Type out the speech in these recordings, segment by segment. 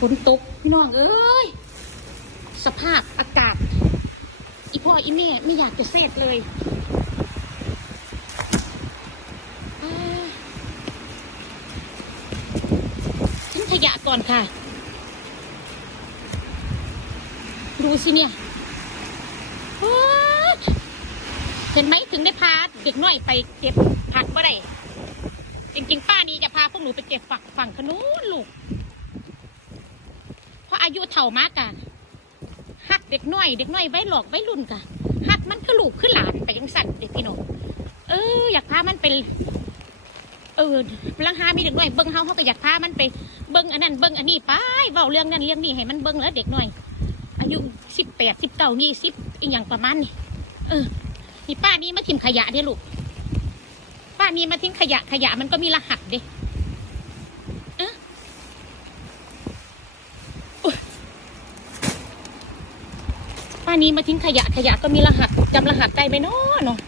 ฝนตกพี่น้องเอ้ย สภาพอากาศ อีพ่ออีแม่ไม่อยากจะเสดเลยเอ้ยทิ้งขยะก่อนค่ะ ดูสิเนี่ยเห็นไหมถึงได้พาเด็กน้อยไปเก็บผักบ่ได้จริงๆ ป้านี้จะพาพวกหนูไปเก็บฝักฝั่งขนุนลูก เพราะอายุเท่ามากอะหักเด็กน้อย เด็กน้อยไว้หลอกไว้รุ่นกะหักมันคือลูกคือหลานไปยังสั่นเด็กพี่น้องเออ อยากพามันเป็นเออลังหามีเด็กน้อยเบิ้งเฮาเขาก็อยากพามันไปเบิ้งอันนั้นเบิ้งอันนี้ไปเว้าเรื่องนั้นเรื่องนี้ให้มันเบิ้งแล้วเด็กน้อย อายุสิบแปดสิบเก้ายี่สิบอีกอย่างประมาณนี้เออนี่ป้านี้มาทิ้งขยะเด้ลูกป้านี้มาทิ้งขยะขยะมันก็มีรหัสเด้เอะอุ๊ย ป้านี้มาทิ้งขยะขยะก็มีรหัสจำรหัสได้ไหมเนาะเนาะ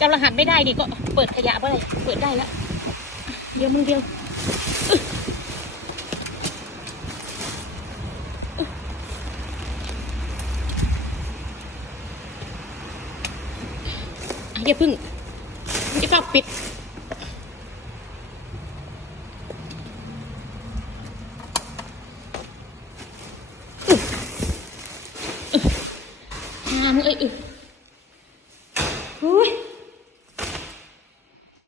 จำรหัสไม่ได้ดิก็เปิดขยะไปเลยเปิดได้แล้วเดี๋ยวมึงเดียวอย่าพึ่งอย่าเพิ่งปิดหามเอ้ยอึหุ้ย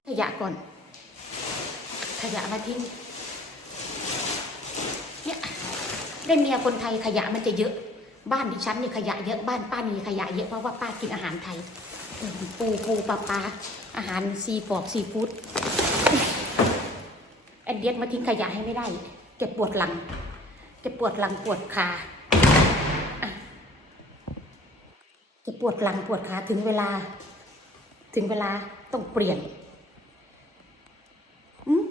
ขยะก่อน ขยะมาทิ้งเนี่ยได้เมียคนไทยขยะมันจะเยอะ บ้านดิฉันเนี่ยขยะเยอะบ้านป้านี่ขยะเยอะเพราะว่าป้ากินอาหารไทยปูปูปลาปลาอาหารซีฟอกซีฟู้ดแอนเดียสมาทิ้งขยะให้ไม่ได้เจ็บปวดหลังเจ็บปวดหลังปวดขา จะปวดหลังปวดขาถึงเวลา ถึงเวลาต้องเปลี่ยนอืม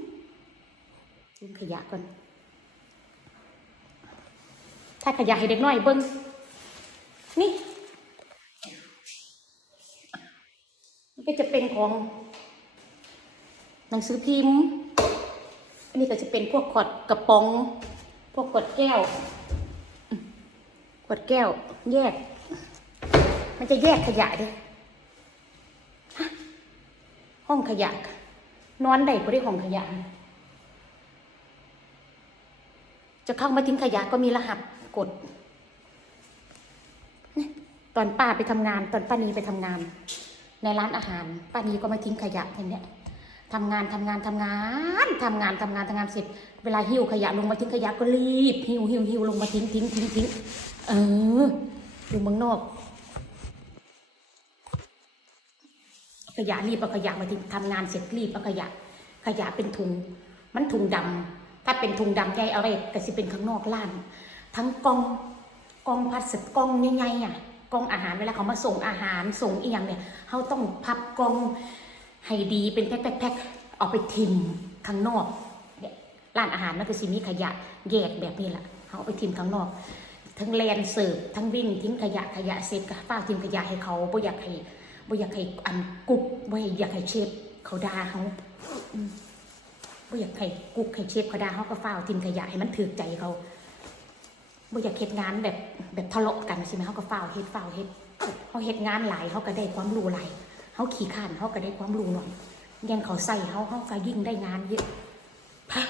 ทิ้งขยะก่อน ถ้าขยะให้เด็กน้อยเบิ้งนี่มันก็จะเป็นของหนังสือพิมพ์ อันนี้ก็จะเป็นพวกขวดกระป๋อง พวกขวดแก้ว ขวดแก้ว แยก มันจะแยกขยะด้ฮะห้องขยะ นอนได้ก็ได้ห้องขยะ จะเข้ามาทิ้งขยะก็มีรหัสกด ตอนป้าไปทำงาน ตอนป้านีไปทำงาน ในร้านอาหาร ป้านีก็มาทิ้งขยะอย่างเนี้ยทำงานทำงานทำงานทำงานทำงานทำงานเสร็จ เวลาหิ้วขยะลงมาทิ้งขยะก็รีบหิ้วหิ้วหิ้วลงมาทิ้งทิ้งทิ้งทิ้งเอออยู่เมืองนอก ขยะรีบเอาขยะมาทิ้งทำงานเสร็จรีบเอาขยะ ขยะเป็นถุง มันถุงดำถ้าเป็นถุงดำใหญ่เอาไว้ก็สิเป็นข้างนอกล้าน ทั้งกองกองพลาสติกกองใหญ่ๆอะกองอาหารเวลาเขามาส่งอาหารส่งอีหยังเนี่ยเขาต้องพับกองให้ดีเป็นแพ็คๆๆเอาไปทิมข้างนอกเนี่ยร้านอาหารมันก็สิมีขยะแยกแบบนี้แหละเขาเอาไปทิมข้างนอก ทั้งแลนเสิร์ฟทั้งวิ่งทิ้งขยะขยะเสร็จก็ฝ้าทิ้งขยะให้เขาบ่อยากให้ บ่อยากให้อันกุ๊กบ่อยากให้เชฟเขาด่าเขาอืมบ่อยากให้กุกให้เชฟเขาด่าเขาก็ฝ้าทิ้งขยะให้มันถือใจเขาบ่อยากเฮ็ดงานแบบแบบทะเลาะกันใช่ไหมเขาก็ฝ้าเฮ็ดฝ้าเฮ็ดเขาเฮ็ดงานหลายเขาก็ได้ความรู้หลายเขาขี้ข้านเขาก็ได้ความรู้หน่อยยังเขาใส่เขาเขาก็ยิ่งได้งานเยอะพะ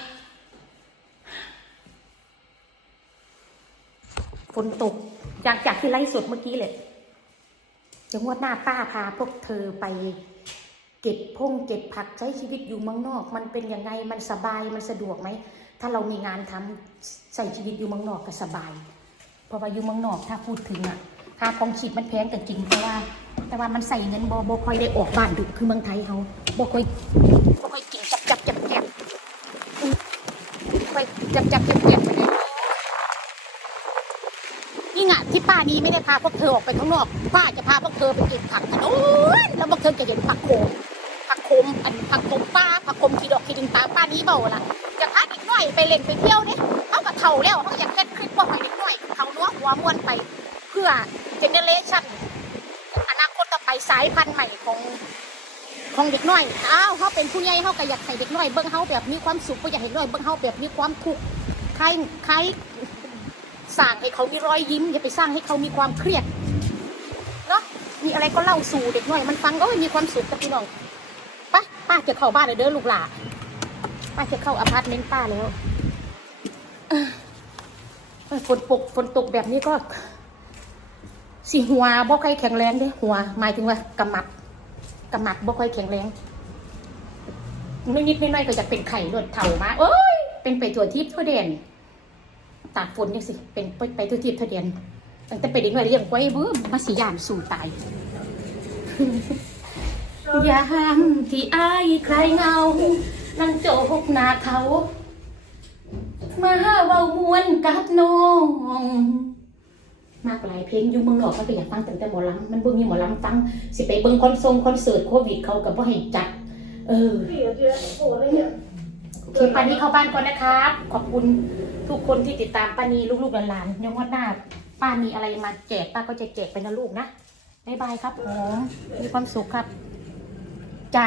ฝนตกจากจากที่ไลฟ์สดเมื่อกี้เลย จะงวดหน้าป้าพาพวกเธอไป เก็บพงเก็บผักใช้ชีวิตอยู่เมืองนอก มันเป็นยังไงมันสบายมันสะดวกไหมถ้าเรามีงานทำใส่ชีวิตอยู่เมืองนอกก็สบาย เพราะว่าอยู่เมืองนอกถ้าพูดถึงอะค่าของชีพมันแพงกันจริงแต่ว่า แต่ว่ามันใส่เงินบ่บ่ค่อยได้ออกบ้านดึกคือเมืองไทยเขาบ่ค่อยบ่ค่อยกินจับจับจับจับอคอยจับจับจับจับไป้านี้ไม่ได้พาพวกเธอออกไปข้างนอก ป้าจะพาพวกเธอไปเก็บผักถนนแล้วพวกเธอจะเห็นผักโขมผักโขมอันผักโขมป้าผักโขมขีดอกขีดินตาป้านี้เบาละจะพาเด็กน้อยไปเล่นไปเที่ยวเนี่ยเขากับเท่าแล้วเขาอยากเล่นคลิปพวกไปเด็กน้อย เขานัวหัวม้วนไป เพื่อเจเนเรชั่นอนาคตต่อไปสายพันธุ์ใหม่ของของเด็กน้อย อ้าวเขาเป็นผู้ใหญ่เขาก็อยากให้เด็กน้อยเบิ้งเขาแบบมีความสุขก็อยากให้เด็กน้อยเบิ้งเขาแบบมีความทุกข์ใครใคร สร้างให้เขามีรอยยิ้ม อย่าไปสร้างให้เขามีความเครียดเนาะมีอะไรก็เล่าสู่เด็กน้อย มันฟังก็มีความสุขกับพี่น้องไปป้าจะเข้าบ้านเลยเด้อลูกหลานป้าจะเข้าอพาร์ตเมนต์ป้าแล้วฝนตกฝนตกแบบนี้ก็สีหัวบ่ค่อยแข็งแรงเด้หัวหมายถึงว่ากำมัดกำมัดบ่ค่อยแข็งแรงนิดๆหน้อยก็จะเป็นไข่รวดเท่ามาเอ้ยเป็นไปตัวทิพย์ทั่วเด่น ตากฝนยังสิ เป็นไปไปตัวทิพย์ทั่วเด่นตั้งแต่ไปเด็กน้อยเลี้ยงไว้เบื้อมาสียามสู่ตายย่าห้ามที่อายใครเงา นั่งโจกหน้าเขามาเว้ามวนกับน้อง มากหลายเพลงอยู่เมืองนอกมันก็อยากฟังตั้งแต่หมอลำมันบ่มีหมอลำฟัง สิไปเบิ่งคอนเสิร์ตคอนเสิร์ตโควิดเขาก็บ่ให้จัด เออโอเคปานี้เข้าบ้านก่อนนะครับ ขอบคุณ ทุกคนที่ติดตามป้านีลูกๆหลานๆยังว่าหน้าป้ามีอะไรมาแจกป้าก็จะแจกไปนะลูกนะบายบายครับผมมีความสุขครับจ้า